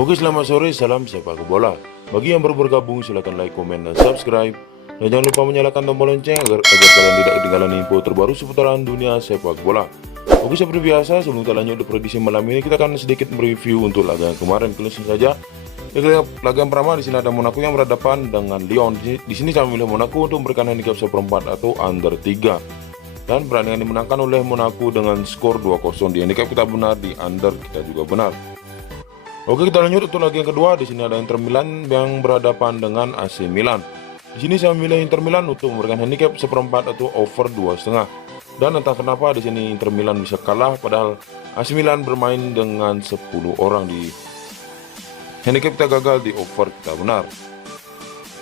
Oke, selamat sore, salam sepak bola. Bagi yang baru bergabung, silahkan like, komen, dan subscribe. Dan jangan lupa menyalakan tombol lonceng agar kalian tidak ketinggalan info terbaru seputaran dunia sepak bola. Oke, seperti biasa, sebelum kita lanjut di prediksi malam ini, kita akan sedikit mereview untuk laga yang kemarin. Langsung saja. Laga yang pertama, di sini ada Monaco yang berhadapan dengan Lyon. Di sini saya memilih Monaco untuk memberikan handicap 1/4 atau under 3. Dan pertandingan dimenangkan oleh Monaco dengan skor 2-0. Di handicap kita benar, di under kita juga benar. Oke, kita lanjut untuk laga yang kedua. Di sini ada Inter Milan yang berhadapan dengan AC Milan. Di sini saya memilih Inter Milan untuk memberikan handicap 1/4 atau over 2,5. Dan entah kenapa di sini Inter Milan bisa kalah, padahal AC Milan bermain dengan 10 orang. Di handicap kita gagal, di over kita benar.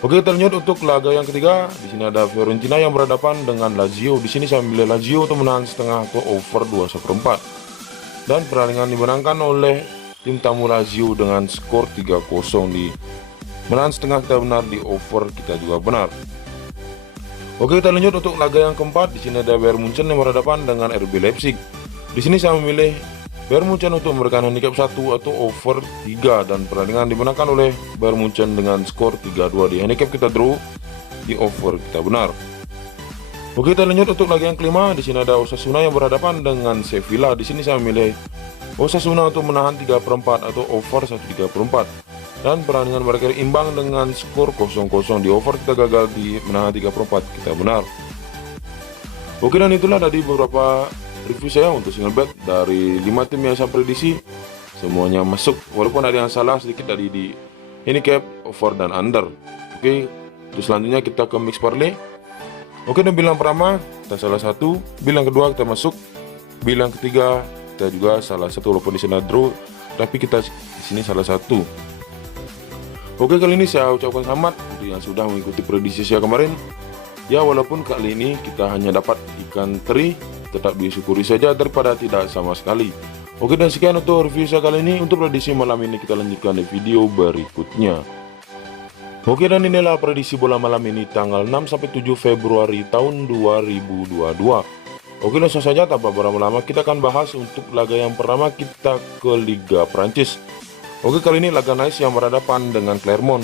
Oke, kita lanjut untuk laga yang ketiga. Di sini ada Fiorentina yang berhadapan dengan Lazio. Di sini saya memilih Lazio untuk menang setengah atau over 2,4. Dan pertandingan dimenangkan oleh tim tamu Lazio dengan skor 3-0. Di menang setengah kita benar, di over kita juga benar. Oke, kita lanjut untuk laga yang keempat. Di sini ada Bayern Munchen yang berhadapan dengan RB Leipzig. Di sini saya memilih Bayern Munchen untuk memberikan handicap 1 atau over 3, dan pertandingan dimenangkan oleh Bayern Munchen dengan skor 3-2. Di handicap kita draw, di over kita benar. Oke, kita lanjut untuk laga yang kelima. Di sini ada Osasuna yang berhadapan dengan Sevilla. Di sini saya memilih Osasuna untuk menahan 3/4 atau over 1/3. Dan pertandingan mereka imbang dengan skor 0-0. Di over kita gagal, di menahan 3/4 kita benar. Oke, dan itulah tadi beberapa review saya untuk single bet dari 5 tim yang saya prediksi. Semuanya masuk, walaupun ada yang salah sedikit dari di handicap, over, dan under. Oke, terus selanjutnya kita ke mix parlay. Oke, dan bilang pertama kita salah satu, bilang kedua kita masuk, bilang ketiga kita juga salah satu, walaupun di sini draw, tapi kita di sini salah satu. Oke, kali ini saya ucapkan selamat untuk yang sudah mengikuti prediksi saya kemarin. Ya, walaupun kali ini kita hanya dapat ikan teri, tetap disyukuri saja daripada tidak sama sekali. Oke, dan sekian untuk review saya kali ini. Untuk prediksi malam ini kita lanjutkan di video berikutnya. Oke, dan inilah prediksi bola malam ini tanggal 6-7 Februari tahun 2022. Oke, langsung saja tanpa berlama-lama kita akan bahas untuk laga yang pertama. Kita ke Liga Prancis. Oke, kali ini laga Nice yang berhadapan dengan Clermont.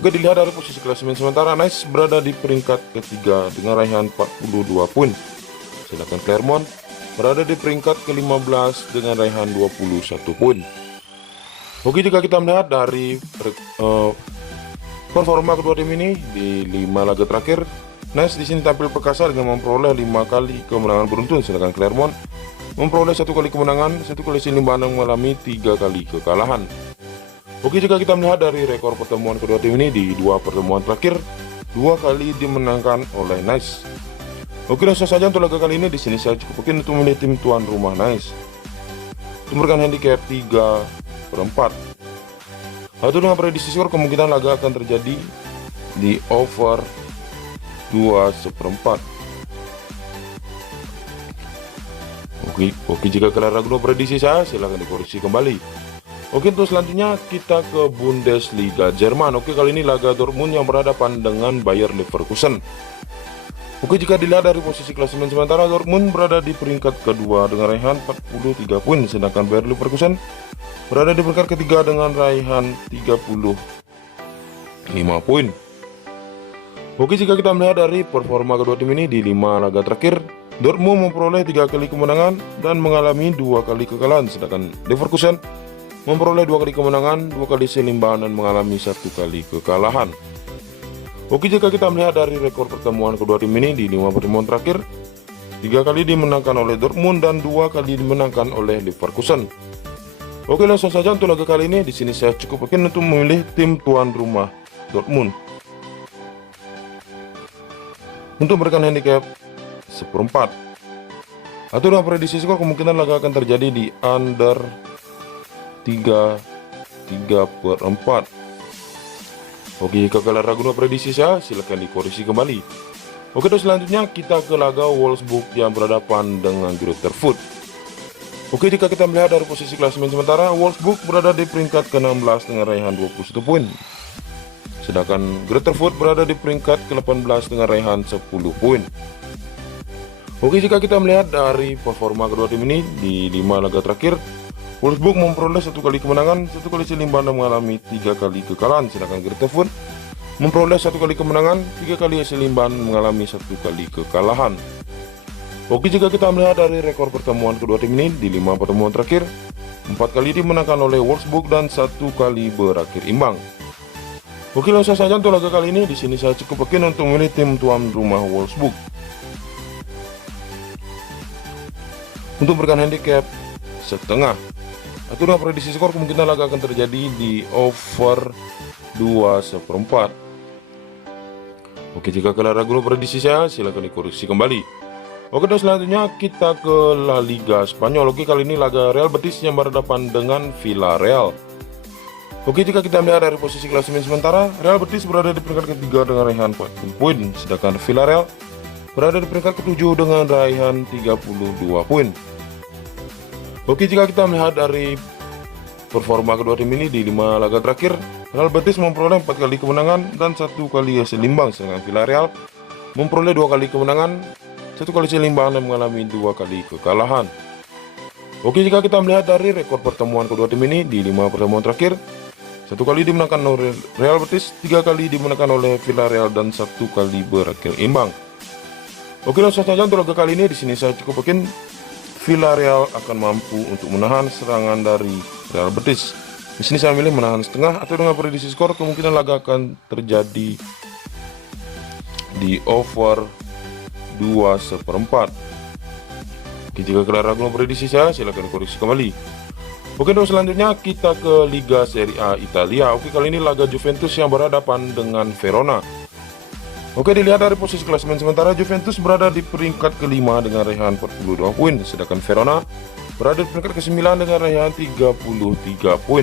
Oke, dilihat dari posisi klasemen sementara, Nice berada di peringkat ketiga dengan raihan 42 poin. Sedangkan Clermont berada di peringkat ke-15 dengan raihan 21 poin. Oke, jika kita melihat dari performa kedua tim ini di 5 laga terakhir, Nice di sini tampil perkasa dengan memperoleh 5 kali kemenangan beruntun, sedangkan Clermont memperoleh 1 kali kemenangan, 1 kali seimbang, dan mengalami 3 kali kekalahan. Oke, jika kita melihat dari rekor pertemuan kedua tim ini di 2 pertemuan terakhir, 2 kali dimenangkan oleh Nice. Oke, langsung saja untuk laga kali ini. Di sini saya cukup mungkin untuk memilih tim tuan rumah Nice untuk memberikan handicap 3/4. Atau dengan prediksi skor, kemungkinan laga akan terjadi di over 2/4. Oke, jika kalian ragu dengan prediksi saya, silahkan dikoreksi kembali. Oke, untuk selanjutnya kita ke Bundesliga Jerman. Oke, kali ini laga Dortmund yang berhadapan dengan Bayer Leverkusen. Oke, jika dilihat dari posisi klasemen sementara, Dortmund berada di peringkat kedua dengan raihan 43 poin, sedangkan Bayer Leverkusen berada di peringkat ketiga dengan raihan 35 poin. Oke, jika kita melihat dari performa kedua tim ini di 5 laga terakhir, Dortmund memperoleh 3 kali kemenangan dan mengalami 2 kali kekalahan, sedangkan Leverkusen memperoleh 2 kali kemenangan, 2 kali seimbang, dan mengalami 1 kali kekalahan. Oke, jika kita melihat dari rekor pertemuan kedua tim ini di 5 pertemuan terakhir, 3 kali dimenangkan oleh Dortmund dan 2 kali dimenangkan oleh Leverkusen. Oke, langsung saja untuk laga kali ini. Di sini saya cukup yakin untuk memilih tim tuan rumah Dortmund untuk memberikan handicap 1/4. Atau dengan prediksi skor, kemungkinan laga akan terjadi di under 3/4. Oke, jika kalian ragu dengan prediksi saya, silahkan dikoreksi kembali. Oke, terus selanjutnya kita ke laga Wolfsburg yang berhadapan dengan Greuther Fürth. Oke, jika kita melihat dari posisi klasemen sementara, Wolfsburg berada di peringkat ke-16 dengan raihan 21 poin. Sedangkan Greuther Fürth berada di peringkat ke-18 dengan raihan 10 poin. Oke, jika kita melihat dari performa kedua tim ini di 5 laga terakhir, Wolfsburg memperoleh 1 kali kemenangan, 1 kali seimbang dan mengalami 3 kali kekalahan. Sedangkan Greuther Fürth memperoleh 1 kali kemenangan, 3 kali seimbang mengalami 1 kali kekalahan. Oke, jika kita melihat dari rekor pertemuan kedua tim ini di 5 pertemuan terakhir, 4 kali dimenangkan oleh Wolfsburg dan 1 kali berakhir imbang. Oke, langsung saja untuk laga kali ini. Di sini saya cukup yakin untuk memilih tim tuan rumah Wolfsburg. Untuk memberikan handicap setengah. Atau dengan prediksi skor, kemungkinan laga akan terjadi di over 2/4. Oke, jika kalian ragu prediksi saya, silahkan dikoreksi kembali. Oke, dan selanjutnya kita ke La Liga Spanyol. Oke, kali ini laga Real Betis yang berhadapan dengan Villarreal. Oke, jika kita melihat dari posisi klasemen sementara, Real Betis berada di peringkat ketiga dengan raihan 40 poin, sedangkan Villarreal berada di peringkat ketujuh dengan raihan 32 poin. Oke, jika kita melihat dari performa kedua tim ini di 5 laga terakhir, Real Betis memperoleh 4 kali kemenangan dan 1 kali seimbang, sedangkan Villarreal memperoleh 2 kali kemenangan, 1 kali seimbang dan mengalami 2 kali kekalahan. Oke, jika kita melihat dari rekor pertemuan kedua tim ini di 5 pertemuan terakhir, 1 kali dimenangkan oleh Real Betis, 3 kali dimenangkan oleh Villarreal dan 1 kali berakhir imbang. Oke, langsung saja untuk laga kali ini. Di sini saya cukup yakin Villarreal akan mampu untuk menahan serangan dari Real Betis. Di sini saya milih menahan setengah, atau dengan prediksi skor kemungkinan laga akan terjadi di over 2/4. Oke, jika kalian ragu prediksi saya, silahkan koreksi kembali. Oke, dan selanjutnya kita ke Liga Serie A Italia. Oke, kali ini laga Juventus yang berhadapan dengan Verona. Oke, dilihat dari posisi klasemen sementara, Juventus berada di peringkat kelima dengan raihan 42 poin, sedangkan Verona berada di peringkat ke-9 dengan raihan 33 poin.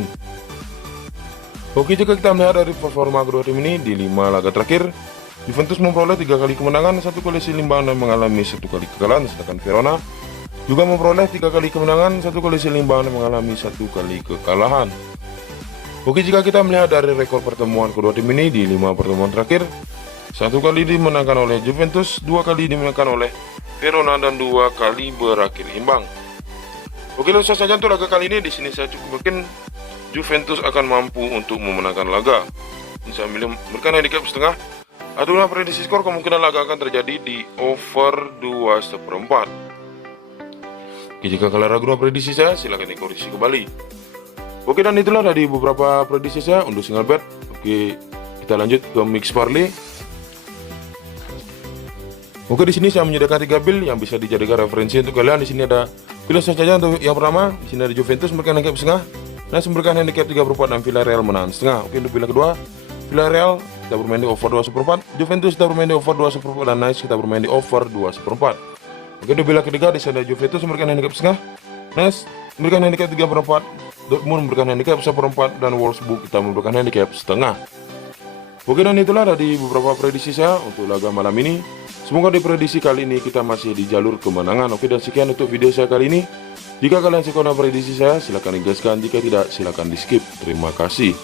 Oke, jika kita melihat dari performa kedua tim ini di 5 laga terakhir, Juventus memperoleh 3 kali kemenangan, 1 kali seimbang dan mengalami 1 kali kekalahan, sedangkan Verona juga memperoleh 3 kali kemenangan, 1 kali seimbang dan mengalami 1 kali kekalahan. Oke, jika kita melihat dari rekor pertemuan kedua tim ini di 5 pertemuan terakhir, 1 kali dimenangkan oleh Juventus, 2 kali dimenangkan oleh Verona dan 2 kali berakhir imbang. Oke, langsung saja untuk laga kali ini. Di sini saya cukup yakin Juventus akan mampu untuk memenangkan laga. Saya memberikan handicap setengah, atau dengan prediksi skor kemungkinan laga akan terjadi di over 2/4. Oke, jika kalian ragu dengan prediksi saya, silahkan dikoreksi kembali. Oke, dan itulah dari beberapa prediksi saya untuk single bet. Oke, kita lanjut ke mix parlay. Oke, di sini saya menyediakan 3 build yang bisa dijadikan referensi untuk kalian. Di sini ada pilihan saja untuk yang pertama. Di sini ada Juventus memberikan handicap setengah, dan memberikan handicap 3/4 dan Villarreal menahan setengah. Oke, untuk pilihan kedua, Villarreal kita bermain di over 2/4, Juventus kita bermain di over 2/4, dan Nice kita bermain di over 2/4. Oke, untuk pilihan ketiga di sana Juventus memberikan handicap setengah, Nice memberikan handicap 3/4, Dortmund memberikan handicap 1/4, dan Wolfsburg kita memberikan handicap setengah. Oke, dan itulah dari beberapa prediksi saya untuk laga malam ini. Semoga di prediksi kali ini kita masih di jalur kemenangan. Oke, dan sekian untuk video saya kali ini. Jika kalian suka dengan prediksi saya, silahkan digaskan. Jika tidak, silahkan di skip. Terima kasih.